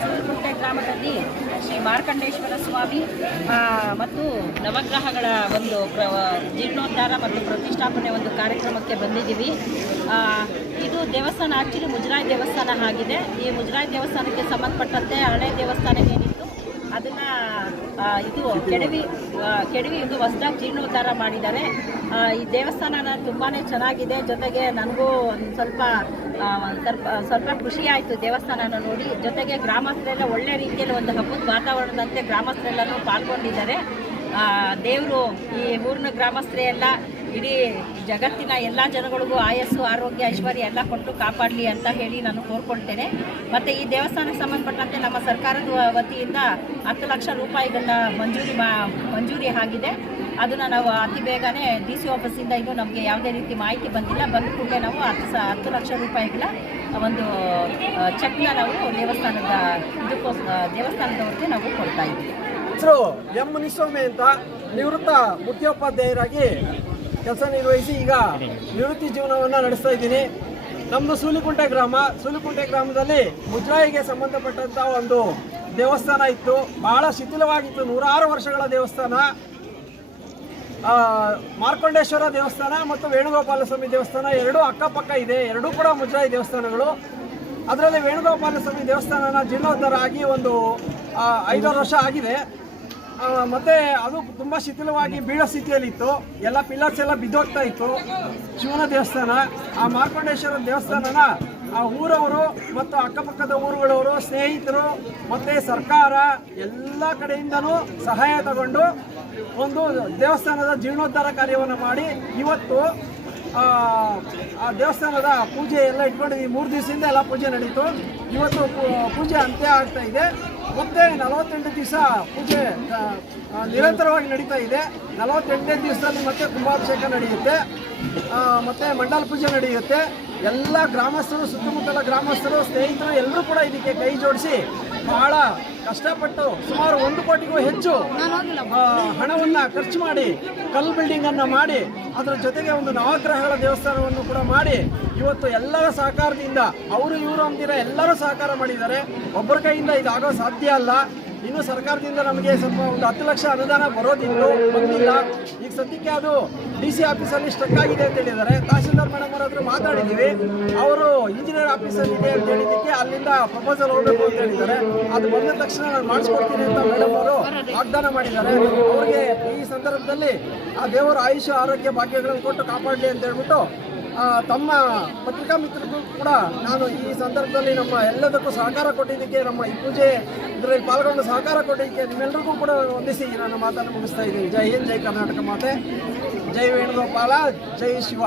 ಸೂಲುಕುಂಟೆ ಗ್ರಾಮದಲ್ಲಿ ಶ್ರೀ ಮಾರ್ಕಂಡೇಶ್ವರ ಸ್ವಾಮಿ ಮತ್ತು ನವಗ್ರಹಗಳ ಒಂದು ಜೀರ್ಣೋದ್ಧಾರ ಮತ್ತು ಪ್ರತಿಷ್ಠಾಪನೆ ಒಂದು ಕಾರ್ಯಕ್ರಮಕ್ಕೆ ಬಂದಿದ್ದೀವಿ. ಇದು ದೇವಸ್ಥಾನ ಆ್ಯಕ್ಚುಲಿ ಮುಜರಾಯಿ ದೇವಸ್ಥಾನ ಆಗಿದೆ. ಈ ಮುಜರಾಯಿ ದೇವಸ್ಥಾನಕ್ಕೆ ಸಂಬಂಧಪಟ್ಟಂತೆ ಹಳೆ ದೇವಸ್ಥಾನ ಏನಿತ್ತು ಅದನ್ನು ಇದು ಕೆಡವಿ ಇದು ಹೊಸದಾಗಿ ಜೀರ್ಣೋದ್ಧಾರ ಮಾಡಿದ್ದಾರೆ. ಈ ದೇವಸ್ಥಾನ ತುಂಬಾ ಚೆನ್ನಾಗಿದೆ. ಜೊತೆಗೆ ನನಗೂ ಸ್ವಲ್ಪ ಖುಷಿ ಆಯಿತು ದೇವಸ್ಥಾನನ ನೋಡಿ. ಜೊತೆಗೆ ಗ್ರಾಮಸ್ಥರೆಲ್ಲ ಒಳ್ಳೆ ರೀತಿಯಲ್ಲಿ ಒಂದು ಹಬ್ಬದ ವಾತಾವರಣದಂತೆ ಗ್ರಾಮಸ್ಥರೆಲ್ಲರೂ ಪಾಲ್ಗೊಂಡಿದ್ದಾರೆ. ದೇವರು ಈ ಊರಿನ ಗ್ರಾಮಸ್ಥರೇ ಎಲ್ಲ ಇಡೀ ಜಗತ್ತಿನ ಎಲ್ಲ ಜನಗಳಿಗೂ ಆಯಸ್ಸು ಆರೋಗ್ಯ ಐಶ್ವರ್ಯ ಎಲ್ಲ ಕೊಟ್ಟು ಕಾಪಾಡಲಿ ಅಂತ ಹೇಳಿ ನಾನು ಕೋರ್ಕೊಳ್ತೇನೆ. ಮತ್ತು ಈ ದೇವಸ್ಥಾನಕ್ಕೆ ಸಂಬಂಧಪಟ್ಟಂತೆ ನಮ್ಮ ಸರ್ಕಾರದ ವತಿಯಿಂದ 10 ಲಕ್ಷ ರೂಪಾಯಿಗಳನ್ನ ಮಂಜೂರಿ ಆಗಿದೆ. ಅದನ್ನು ನಾವು ಅತಿ ಬೇಗನೆ DC ಆಫೀಸಿಂದ ಇದು ನಮಗೆ ಯಾವುದೇ ರೀತಿ ಮಾಹಿತಿ ಬಂದಿಲ್ಲ. ಬಂದ ಕೂಡಲೇ ನಾವು 10 ಲಕ್ಷ ರೂಪಾಯಿಗಳ ಒಂದು ಚೆಕ್ನ ನಾವು ದೇವಸ್ಥಾನದವ್ರಿಗೆ ನಾವು ಕೊಡ್ತಾ ಇದ್ದೀವಿ. ಹೆಸರು ಎಂ ಮುನಿಸ್ವಾಮಿ ಅಂತ ನಿವೃತ್ತ ಮುಖ್ಯೋಪಾಧ್ಯಾಯರಾಗಿ ಕೆಲಸ ನಿರ್ವಹಿಸಿ ಈಗ ನಿವೃತ್ತಿ ಜೀವನವನ್ನು ನಡೆಸ್ತಾ ಇದ್ದೀನಿ. ನಮ್ಮದು ಸೂಲುಕುಂಟೆ ಗ್ರಾಮದಲ್ಲಿ ಮುಜರಾಯಿಗೆ ಸಂಬಂಧಪಟ್ಟಂಥ ಒಂದು ದೇವಸ್ಥಾನ ಇತ್ತು. ಬಹಳ ಶಿಥಿಲವಾಗಿತ್ತು. 106 ವರ್ಷಗಳ ದೇವಸ್ಥಾನ. ಮಾರ್ಕಂಡೇಶ್ವರ ದೇವಸ್ಥಾನ ಮತ್ತು ವೇಣುಗೋಪಾಲ ಸ್ವಾಮಿ ದೇವಸ್ಥಾನ ಎರಡೂ ಅಕ್ಕಪಕ್ಕ ಇದೆ. ಎರಡೂ ಕೂಡ ಮುಜರಾಯಿ ದೇವಸ್ಥಾನಗಳು. ಅದರಲ್ಲಿ ವೇಣುಗೋಪಾಲ ಸ್ವಾಮಿ ದೇವಸ್ಥಾನನ ಜೀರ್ಣೋದ್ಧಾರ ಆಗಿ ಒಂದು 5-6 ವರ್ಷ ಆಗಿದೆ. ಮತ್ತು ಅದು ತುಂಬ ಶಿಥಿಲವಾಗಿ ಬೀಳೋ ಸ್ಥಿತಿಯಲ್ಲಿತ್ತು. ಎಲ್ಲ ಪಿಲ್ಲರ್ಸ್ ಎಲ್ಲ ಬಿದ್ದೋಗ್ತಾ ಇತ್ತು. ಶಿವನ ದೇವಸ್ಥಾನ. ಆ ಮಾರ್ಕಂಡೇಶ್ವರ ದೇವಸ್ಥಾನನ ಆ ಊರವರು ಮತ್ತು ಅಕ್ಕಪಕ್ಕದ ಊರುಗಳವರು, ಸ್ನೇಹಿತರು ಮತ್ತು ಸರ್ಕಾರ ಎಲ್ಲ ಕಡೆಯಿಂದನೂ ಸಹಾಯ ತಗೊಂಡು ಒಂದು ದೇವಸ್ಥಾನದ ಜೀರ್ಣೋದ್ಧಾರ ಕಾರ್ಯವನ್ನು ಮಾಡಿ ಇವತ್ತು ಆ ದೇವಸ್ಥಾನದ ಪೂಜೆ ಎಲ್ಲ ಇಟ್ಕೊಂಡಿದ್ದೀವಿ. 3 ದಿವಸದಿಂದ ಎಲ್ಲ ಪೂಜೆ ನಡೀತು. ಇವತ್ತು ಪೂಜೆ ಅಂತ್ಯ ಆಗ್ತಾ ಇದೆ. ಮತ್ತೆ 48 ದಿವಸ ಪೂಜೆ ನಿರಂತರವಾಗಿ ನಡೀತಾ ಇದೆ. 48ನೇ ದಿವಸದಲ್ಲಿ ಮತ್ತೆ ಕುಂಭಾಭಿಷೇಕ ನಡೆಯುತ್ತೆ. ಮತ್ತು ಮಂಡಲ ಪೂಜೆ ನಡೆಯುತ್ತೆ. ಎಲ್ಲ ಗ್ರಾಮಸ್ಥರು, ಸುತ್ತಮುತ್ತಲ ಗ್ರಾಮಸ್ಥರು, ಸ್ನೇಹಿತರು ಎಲ್ಲರೂ ಕೂಡ ಇದಕ್ಕೆ ಕೈ ಜೋಡಿಸಿ ಬಹಳ ಕಷ್ಟಪಟ್ಟು ಸುಮಾರು 1 ಕೋಟಿಗೂ ಹೆಚ್ಚು ಹಣವನ್ನು ಖರ್ಚು ಮಾಡಿ ಕಲ್ಲು ಬಿಲ್ಡಿಂಗನ್ನು ಮಾಡಿ ಅದರ ಜೊತೆಗೆ ಒಂದು ನವಗ್ರಹಗಳ ದೇವಸ್ಥಾನವನ್ನು ಕೂಡ ಮಾಡಿ ಇವತ್ತು ಎಲ್ಲರ ಸಹಕಾರದಿಂದ ಅವರು ಇವರು ಅಂತೀರ ಎಲ್ಲರೂ ಸಹಕಾರ ಮಾಡಿದ್ದಾರೆ. ಒಬ್ಬರ ಕೈಯಿಂದ ಇದಾಗೋ ಸಾಧ್ಯ ಅಲ್ಲ. ಇನ್ನು ಸರ್ಕಾರದಿಂದ ನಮಗೆ ಸ್ವಲ್ಪ ಒಂದು 10 ಲಕ್ಷ ಅನುದಾನ ಬಂದಿಲ್ಲ. ಈಗ ಸದ್ಯಕ್ಕೆ ಅದು DC ಆಫೀಸಲ್ಲಿ ಸ್ಟಕ್ ಆಗಿದೆ ಅಂತ ಹೇಳಿದ್ದಾರೆ. ತಹಸೀಲ್ದಾರ್ ಮೇಡಮ್ ಅವ್ರ ಹತ್ರ ಮಾತಾಡಿದ್ದೀವಿ. ಅವರು ಇಂಜಿನಿಯರ್ ಆಫೀಸಲ್ಲಿ ಇದೆ ಅಂತ ಹೇಳಿದ್ದಕ್ಕೆ ಅಲ್ಲಿಂದ ಪ್ರಪೋಸಲ್ ಹೋಗಬೇಕು ಅಂತ ಹೇಳಿದ್ದಾರೆ. ಅದು ಬಂದ ತಕ್ಷಣ ನಾನು ಮಾಡಿಸ್ಕೊಡ್ತೀನಿ ಅಂತ ಮೇಡಮ್ ಅವರು ವಾಗ್ದಾನ ಮಾಡಿದ್ದಾರೆ. ಅವ್ರಿಗೆ ಈ ಸಂದರ್ಭದಲ್ಲಿ ಆ ದೇವರ ಆಯುಷ್ಯ ಆರೋಗ್ಯ ಭಾಗ್ಯಗಳನ್ನು ಕೊಟ್ಟು ಕಾಪಾಡಲಿ ಅಂತ ಹೇಳ್ಬಿಟ್ಟು ತಮ್ಮ ಪತ್ರಿಕಾ ಮಿತ್ರರಿಗೂ ಕೂಡ ನಾನು ಈ ಸಂದರ್ಭದಲ್ಲಿ ನಮ್ಮ ಎಲ್ಲದಕ್ಕೂ ಸಹಕಾರ ಕೊಟ್ಟಿದ್ದಕ್ಕೆ, ನಮ್ಮ ಈ ಪೂಜೆ ಇದರಲ್ಲಿ ಪಾಲ್ಗೊಂಡು ಸಹಕಾರ ಕೊಟ್ಟಿದ್ದಕ್ಕೆ ನಿಮ್ಮೆಲ್ಲರಿಗೂ ಕೂಡ ವಂದಿಸಿ ನನ್ನ ಮಾತನ್ನು ಮುಗಿಸ್ತಾ ಇದ್ದೀನಿ. ಜೈ ಹಿಂದ್, ಜೈ ಕರ್ನಾಟಕ ಮಾತೆ, ಜೈ ವೇಣುಗೋಪಾಲ, ಜೈ ಶಿವ.